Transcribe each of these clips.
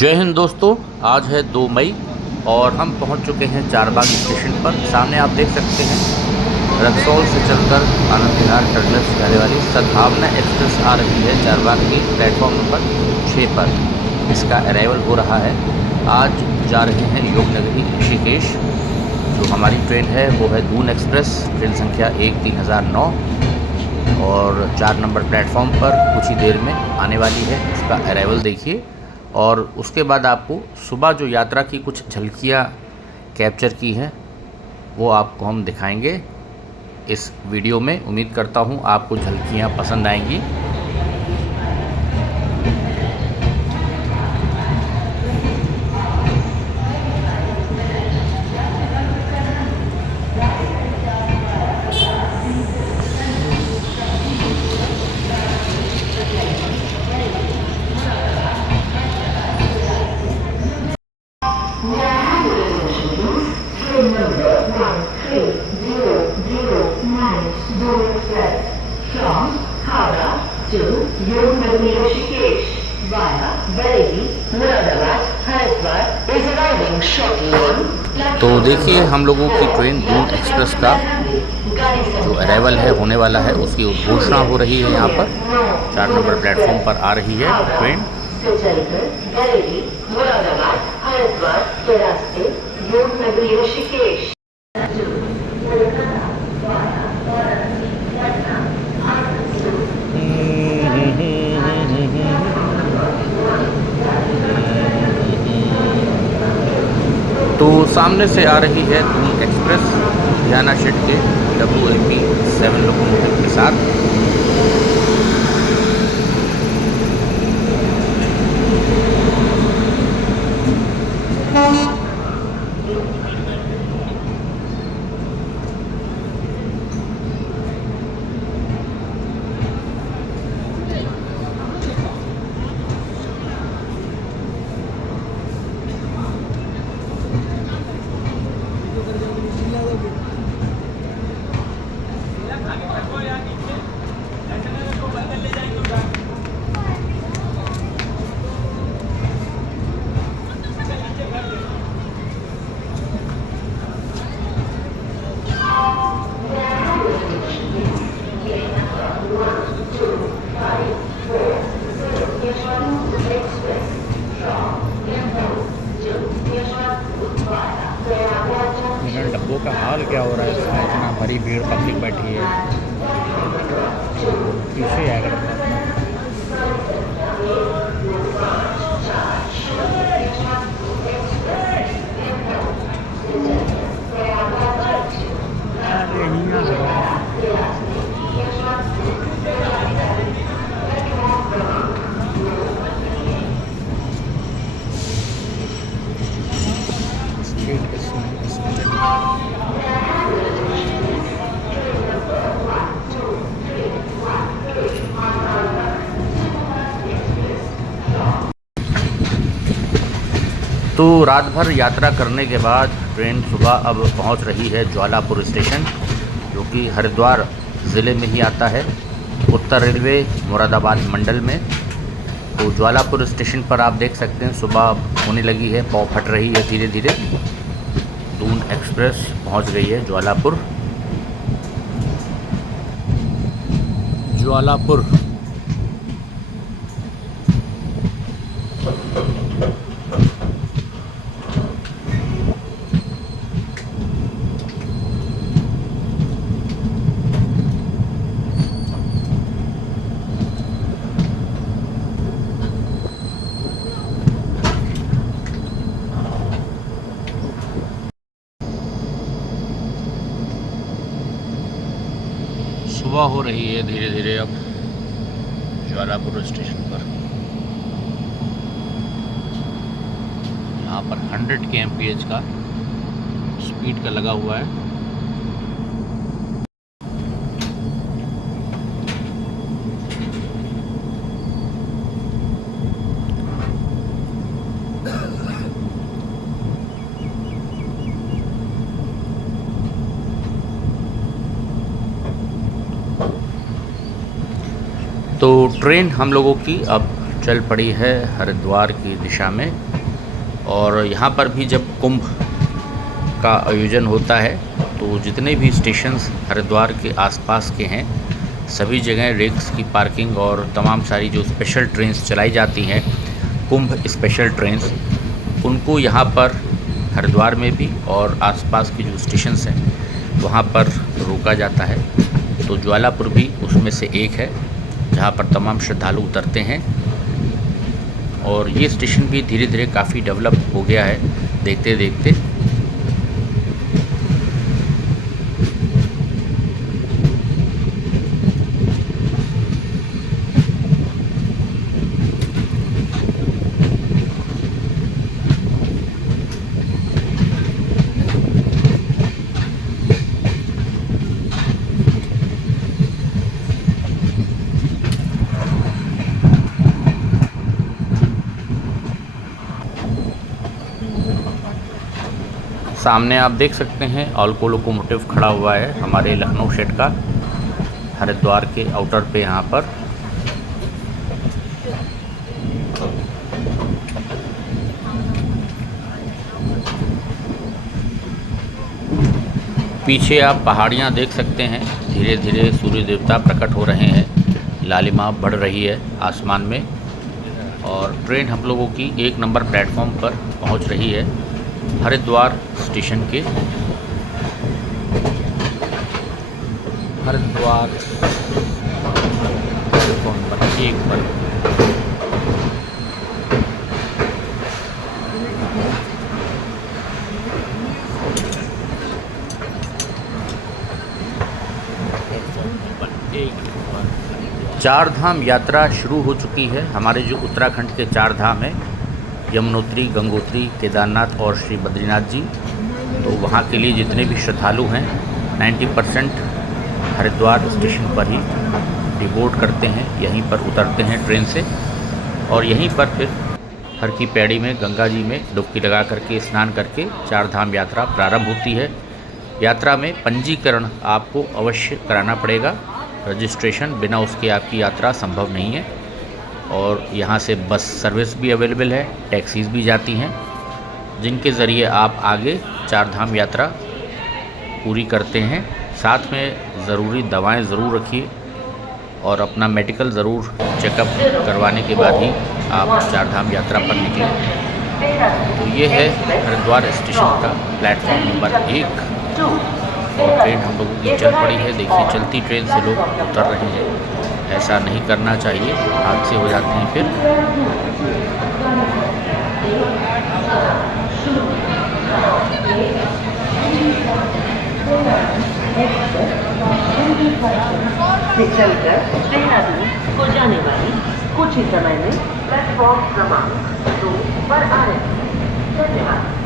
जय हिंद दोस्तों। आज है 2 मई और हम पहुंच चुके हैं चारबाग स्टेशन पर। सामने आप देख सकते हैं रक्सौल से चलकर आनंद विहार टर्मिनस जाने वाली सद्भावना एक्सप्रेस आ रही है चारबाग के प्लेटफॉर्म नंबर 6 पर। इसका अराइवल हो रहा है। आज जा रहे हैं योग नगरी ऋषिकेश। जो हमारी ट्रेन है वो है दून एक्सप्रेस, ट्रेन संख्या 13009 और 4 नंबर प्लेटफॉर्म पर कुछ ही देर में आने वाली है। इसका अराइवल देखिए और उसके बाद आपको सुबह जो यात्रा की कुछ झलकियाँ कैप्चर की हैं वो आपको हम दिखाएंगे इस वीडियो में। उम्मीद करता हूँ आपको झलकियाँ पसंद आएंगी। तो देखिए हम लोगों की ट्रेन दून एक्सप्रेस का जो अराइवल है होने वाला है उसकी घोषणा हो रही है। यहाँ पर 4 नंबर प्लेटफॉर्म पर आ रही है ट्रेन। तो सामने से आ रही है दून एक्सप्रेस याना शेड के WLP 7 लोकोमोटिव के साथ। डब्बों का हाल क्या हो रहा है इसमें? इतना बड़ी भीड़ पब्लिक बैठी है पीछे आकर। तो रात भर यात्रा करने के बाद ट्रेन सुबह अब पहुंच रही है ज्वालापुर स्टेशन, जो कि हरिद्वार ज़िले में ही आता है, उत्तर रेलवे मुरादाबाद मंडल में। तो ज्वालापुर स्टेशन पर आप देख सकते हैं सुबह होने लगी है, पौ फट रही है धीरे धीरे। दून एक्सप्रेस पहुंच गई है ज्वालापुर। ज्वालापुर सुबह हो रही है धीरे धीरे अब ज्वालापुर स्टेशन पर। यहाँ पर 100 kmph का स्पीड का लगा हुआ है। तो ट्रेन हम लोगों की अब चल पड़ी है हरिद्वार की दिशा में। और यहाँ पर भी जब कुंभ का आयोजन होता है तो जितने भी स्टेशंस हरिद्वार के आसपास के हैं सभी जगह रिक्स की पार्किंग और तमाम सारी जो स्पेशल ट्रेन्स चलाई जाती हैं कुंभ स्पेशल ट्रेन्स, उनको यहाँ पर हरिद्वार में भी और आसपास के जो स्टेशंस हैं वहाँ पर रोका जाता है। तो ज्वालापुर भी उसमें से एक है जहाँ पर तमाम श्रद्धालु उतरते हैं। और ये स्टेशन भी धीरे धीरे काफ़ी डेवलप हो गया है देखते देखते। सामने आप देख सकते हैं ऑल्को लोकोमोटिव खड़ा हुआ है हमारे लखनऊ शेड का, हरिद्वार के आउटर पे यहाँ पर। पीछे आप पहाड़ियाँ देख सकते हैं, धीरे धीरे सूर्य देवता प्रकट हो रहे हैं, लालिमा बढ़ रही है आसमान में। और ट्रेन हम लोगों की 1 नंबर प्लेटफॉर्म पर पहुँच रही है हरिद्वार स्टेशन के। हरिद्वार प्लेटफॉर्म नंबर 1 पर। चार धाम यात्रा शुरू हो चुकी है। हमारे जो उत्तराखंड के 4 धाम हैं, यमुनोत्री, गंगोत्री, केदारनाथ और श्री बद्रीनाथ जी, तो वहाँ के लिए जितने भी श्रद्धालु हैं 90% हरिद्वार स्टेशन पर ही डिबोर्ड करते हैं, यहीं पर उतरते हैं ट्रेन से और यहीं पर फिर हर की पैड़ी में गंगा जी में डुबकी लगा करके स्नान करके 4 धाम यात्रा प्रारंभ होती है। यात्रा में पंजीकरण आपको अवश्य कराना पड़ेगा, रजिस्ट्रेशन बिना उसके आपकी यात्रा संभव नहीं है। और यहाँ से बस सर्विस भी अवेलेबल है, टैक्सीज़ भी जाती हैं जिनके ज़रिए आप आगे 4 धाम यात्रा पूरी करते हैं। साथ में ज़रूरी दवाएं ज़रूर रखिए और अपना मेडिकल ज़रूर चेकअप करवाने के बाद ही आप 4 धाम यात्रा पर निकलें। तो ये है हरिद्वार स्टेशन का प्लेटफॉर्म नंबर 1 और ट्रेन हम लोगों की चल पड़ी है। देखिए चलती ट्रेन से लोग उतर रहे हैं, ऐसा नहीं करना चाहिए, हादसे हो जाते हैं फिर। से चलकर देहरादून को जाने वाली कुछ ही समय में प्लेटफॉर्म क्रमांक 2 पर आ रही है। धन्यवाद।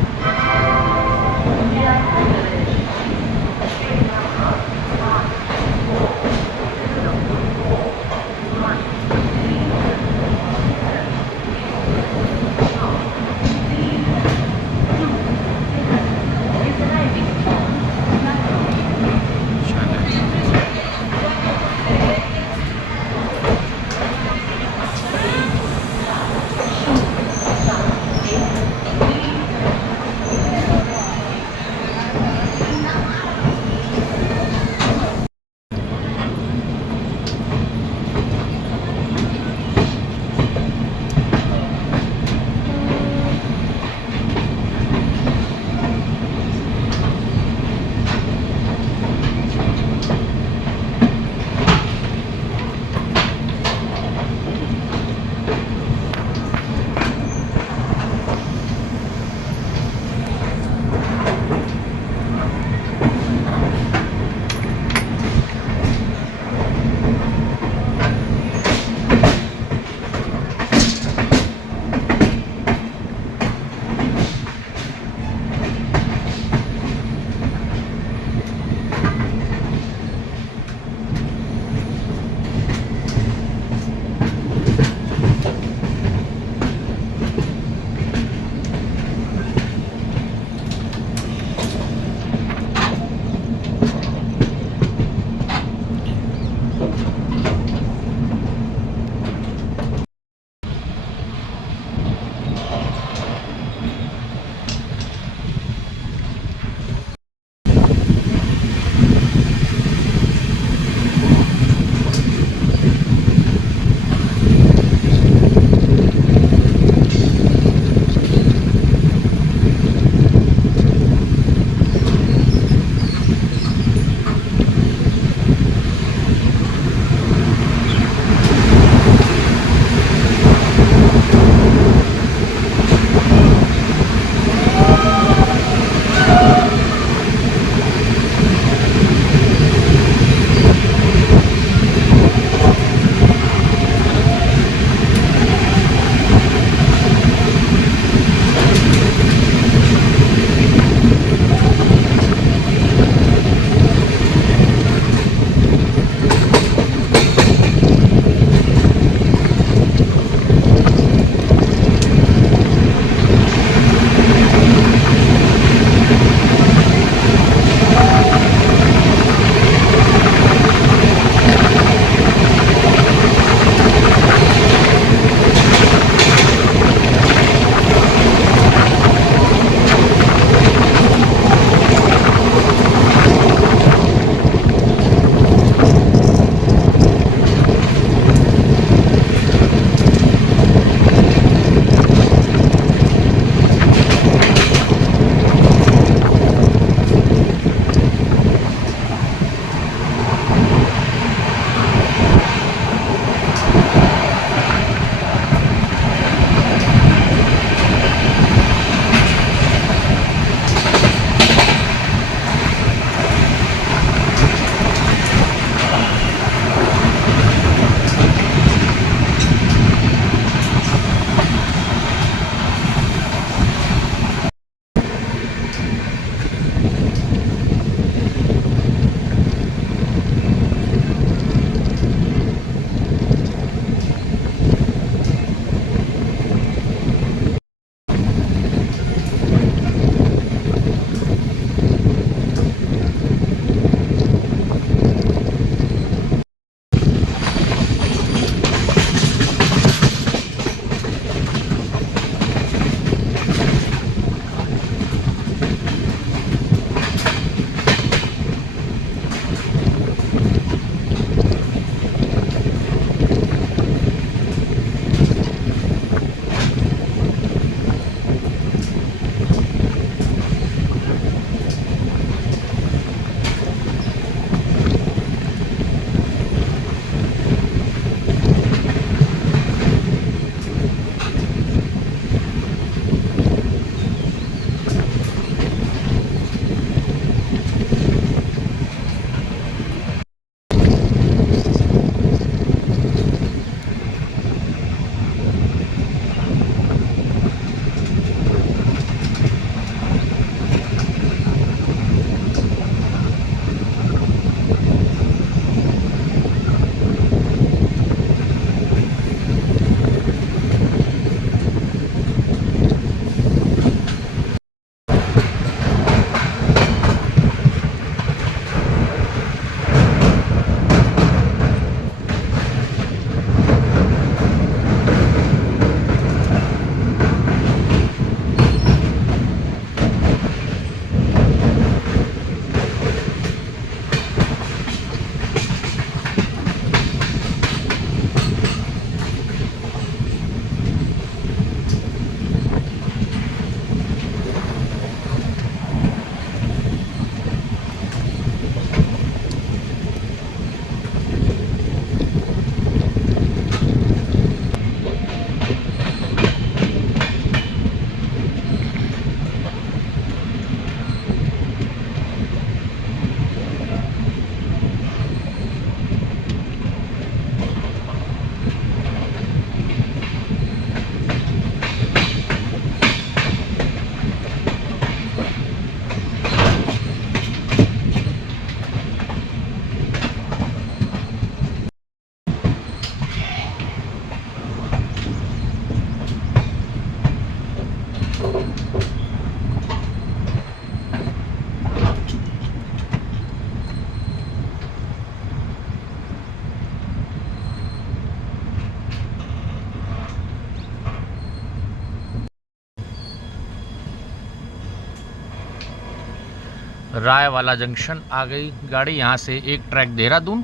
रायवाला जंक्शन आ गई गाड़ी। यहाँ से एक ट्रैक देहरादून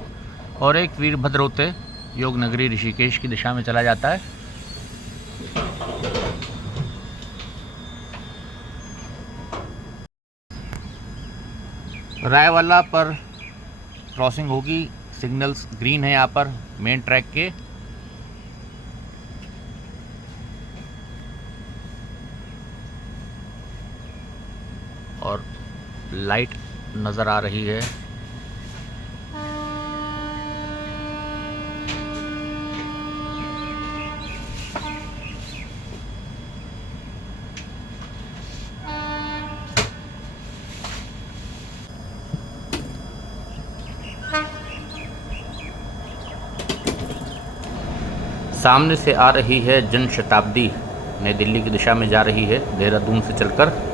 और एक वीरभद्र होते योगनगरी ऋषिकेश की दिशा में चला जाता है। रायवाला पर क्रॉसिंग होगी, सिग्नल्स ग्रीन है यहाँ पर मेन ट्रैक के। और लाइट नज़र आ रही है। सामने से आ रही है जन शताब्दी, नई दिल्ली की दिशा में जा रही है देहरादून से चलकर।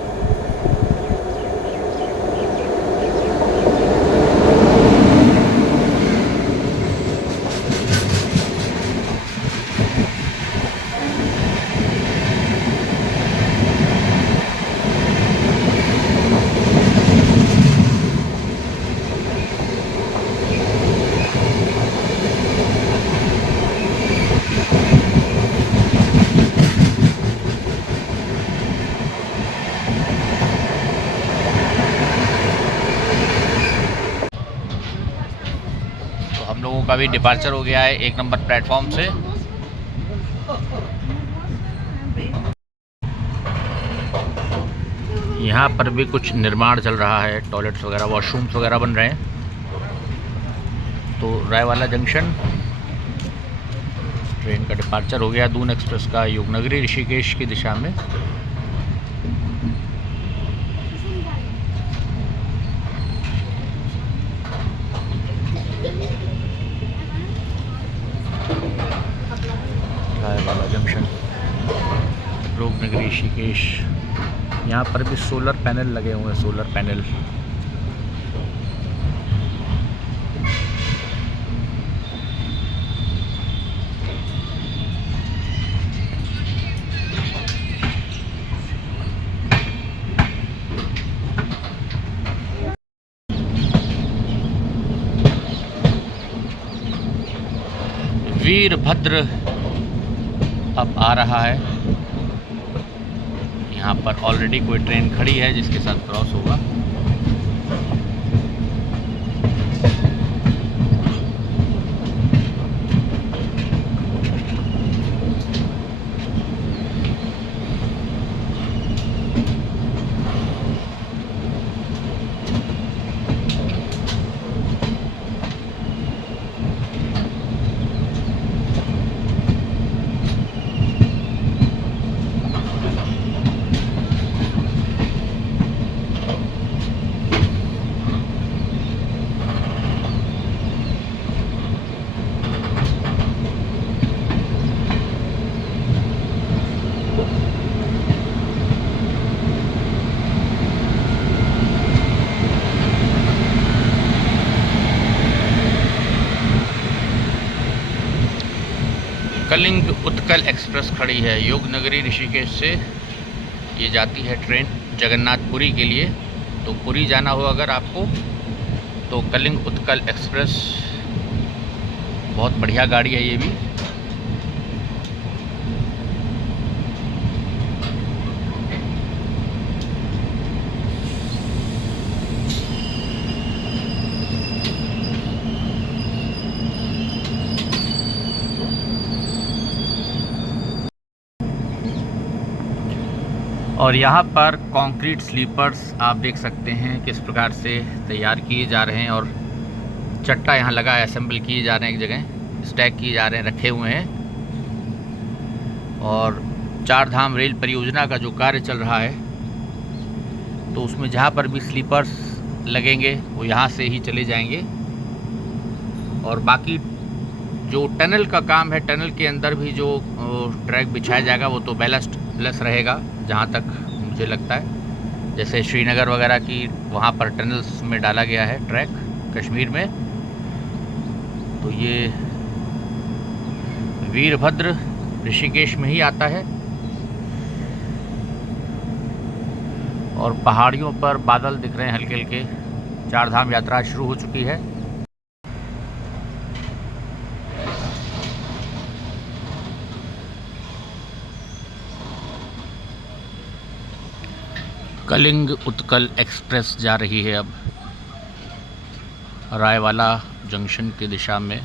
हम लोगों का भी डिपार्चर हो गया है 1 नंबर प्लेटफॉर्म से। यहाँ पर भी कुछ निर्माण चल रहा है, टॉयलेट्स वगैरह, वॉशरूम्स वगैरह बन रहे हैं। तो रायवाला जंक्शन ट्रेन का डिपार्चर हो गया दून एक्सप्रेस का योगनगरी ऋषिकेश की दिशा में। रायवाला जंक्शन योगनगरी ऋषिकेश। यहाँ पर भी सोलर पैनल लगे हुए हैं, सोलर पैनल। वीरभद्र अब आ रहा है। यहाँ पर ऑलरेडी कोई ट्रेन खड़ी है जिसके साथ क्रॉस होगा। कलिंग उत्कल एक्सप्रेस खड़ी है योगनगरी ऋषिकेश से। ये जाती है ट्रेन जगन्नाथपुरी के लिए। तो पुरी जाना हो अगर आपको तो कलिंग उत्कल एक्सप्रेस बहुत बढ़िया गाड़ी है ये भी। और यहाँ पर कंक्रीट स्लीपर्स आप देख सकते हैं किस प्रकार से तैयार किए जा रहे हैं। और चट्टा यहाँ लगा है, असेंबल किए जा रहे हैं, एक जगह स्टैक किए जा रहे हैं, रखे हुए हैं। और चार धाम रेल परियोजना का जो कार्य चल रहा है तो उसमें जहाँ पर भी स्लीपर्स लगेंगे वो यहाँ से ही चले जाएंगे। और बाकी जो टनल का काम है, टनल के अंदर भी जो ट्रैक बिछाया जाएगा वो तो बैलेस्ट लेस रहेगा जहाँ तक मुझे लगता है। जैसे श्रीनगर वगैरह की वहाँ पर टनल्स में डाला गया है ट्रैक कश्मीर में। तो ये वीरभद्र ऋषिकेश में ही आता है। और पहाड़ियों पर बादल दिख रहे हैं हल्के हल्के। चार धाम यात्रा शुरू हो चुकी है। कलिंग उत्कल एक्सप्रेस जा रही है अब रायवाला जंक्शन की दिशा में।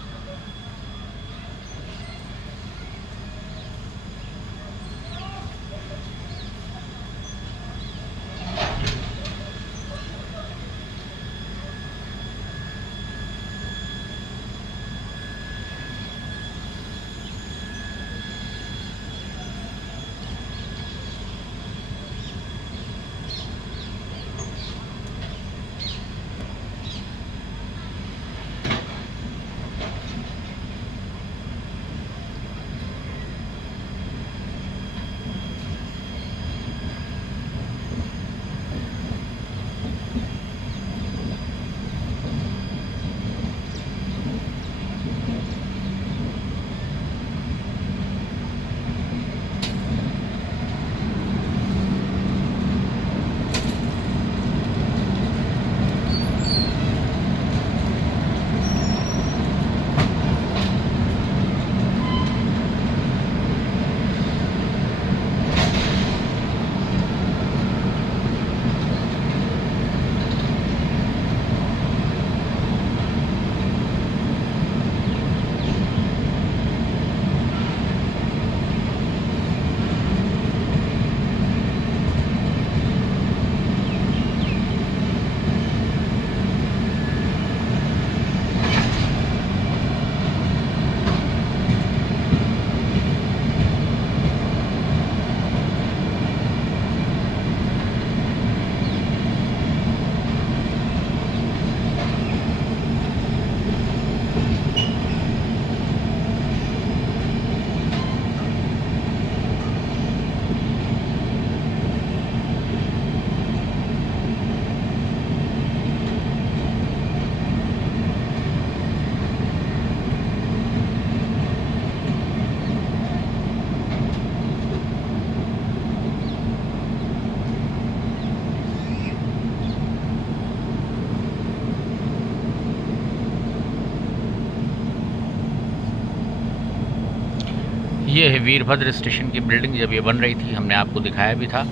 ये है वीरभद्र स्टेशन की बिल्डिंग। जब ये बन रही थी हमने आपको दिखाया भी था,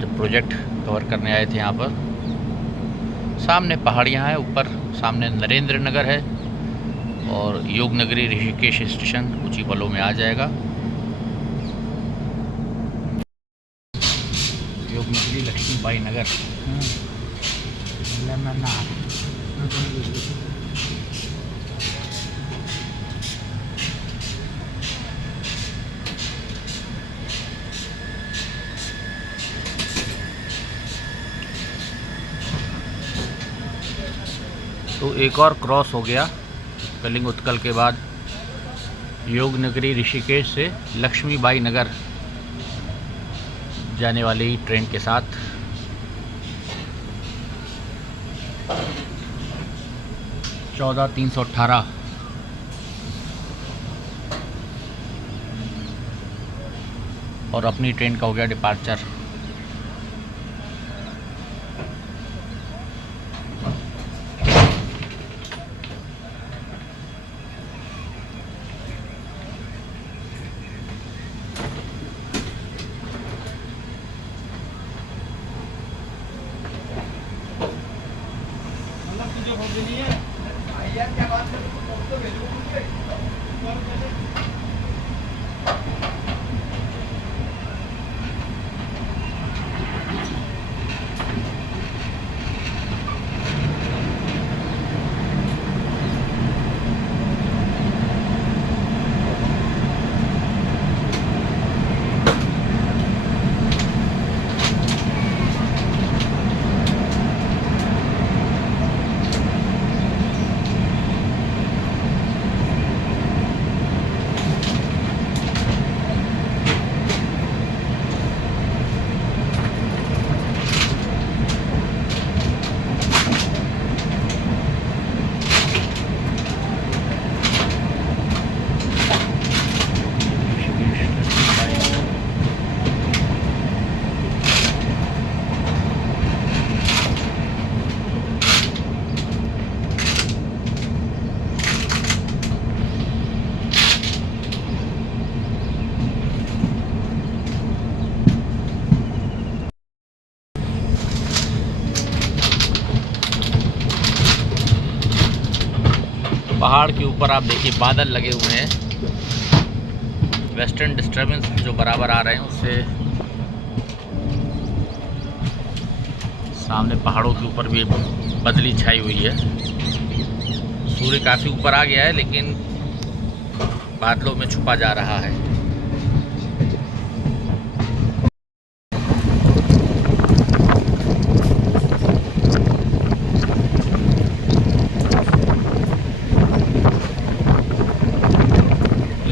जब प्रोजेक्ट कवर करने आए थे यहाँ पर। सामने पहाड़ियाँ हैं, ऊपर सामने नरेंद्र नगर है और योगनगरी ऋषिकेश स्टेशन कुछ ही पलों में आ जाएगा। योगनगरी लक्ष्मीबाई नगर। तो एक और क्रॉस हो गया कलिंग उत्कल के बाद योगनगरी ऋषिकेश से लक्ष्मीबाई नगर जाने वाली ट्रेन के साथ। चौदह 318 और अपनी ट्रेन का हो गया डिपार्चर। पहाड़ के ऊपर आप देखिए बादल लगे हुए हैं, वेस्टर्न डिस्टर्बेंस जो बराबर आ रहे हैं उससे सामने पहाड़ों के ऊपर भी बदली छाई हुई है। सूर्य काफ़ी ऊपर आ गया है लेकिन बादलों में छुपा जा रहा है।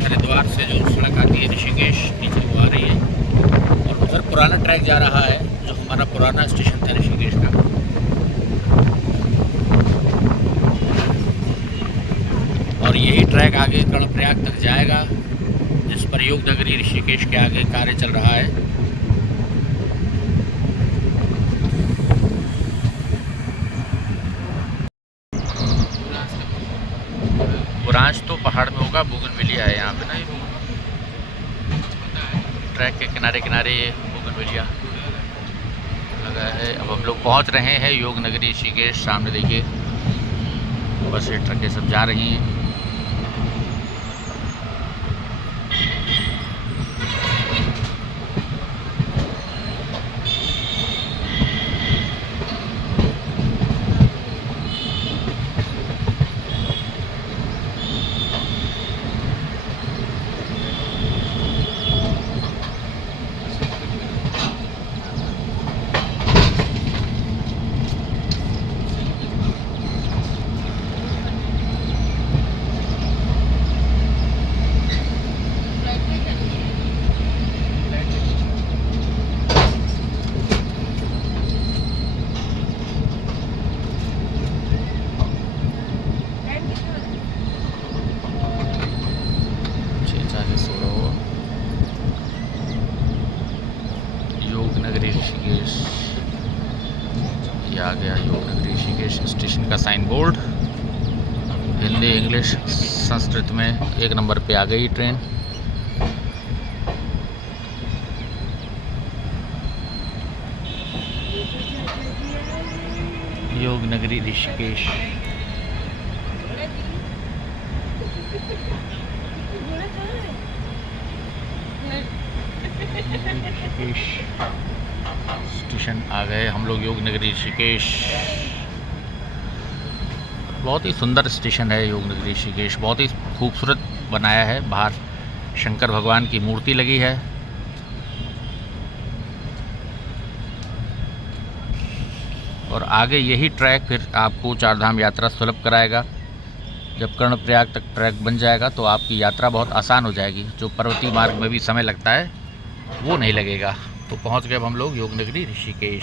हरिद्वार से जो सड़क आती है ऋषिकेश नीचे को आ रही है और उधर पुराना ट्रैक जा रहा है जो हमारा पुराना स्टेशन था ऋषिकेश का। और यही ट्रैक आगे कर्णप्रयाग तक जाएगा जिस पर योग नगरी ऋषिकेश के आगे कार्य चल रहा है। बुरांश तो पहाड़ में होगा, बोगनविलिया है यहाँ पे ना, ये ट्रैक के किनारे किनारे ये बोगनविलिया लगा है। अब हम लोग पहुँच रहे हैं योग नगरी ऋषिकेश। सामने देखिए बसें ट्रकें सब जा रही हैं। योग नगरी ऋषिकेश, ये आ गया योग नगरी ऋषिकेश स्टेशन का sign board. Hindi English Sanskrit में 1 नंबर पे आ गई ट्रेन। योग नगरी ऋषिकेश। ऋषिकेश स्टेशन आ गए हम लोग, योग नगरी ऋषिकेश। बहुत ही सुंदर स्टेशन है योग नगरी ऋषिकेश, बहुत ही खूबसूरत बनाया है। बाहर शंकर भगवान की मूर्ति लगी है। और आगे यही ट्रैक फिर आपको चारधाम यात्रा सुलभ कराएगा। जब कर्णप्रयाग तक ट्रैक बन जाएगा तो आपकी यात्रा बहुत आसान हो जाएगी। जो पर्वतीय मार्ग में भी समय लगता है वो नहीं लगेगा। तो पहुंच गए अब हम लोग योग नगरी ऋषिकेश।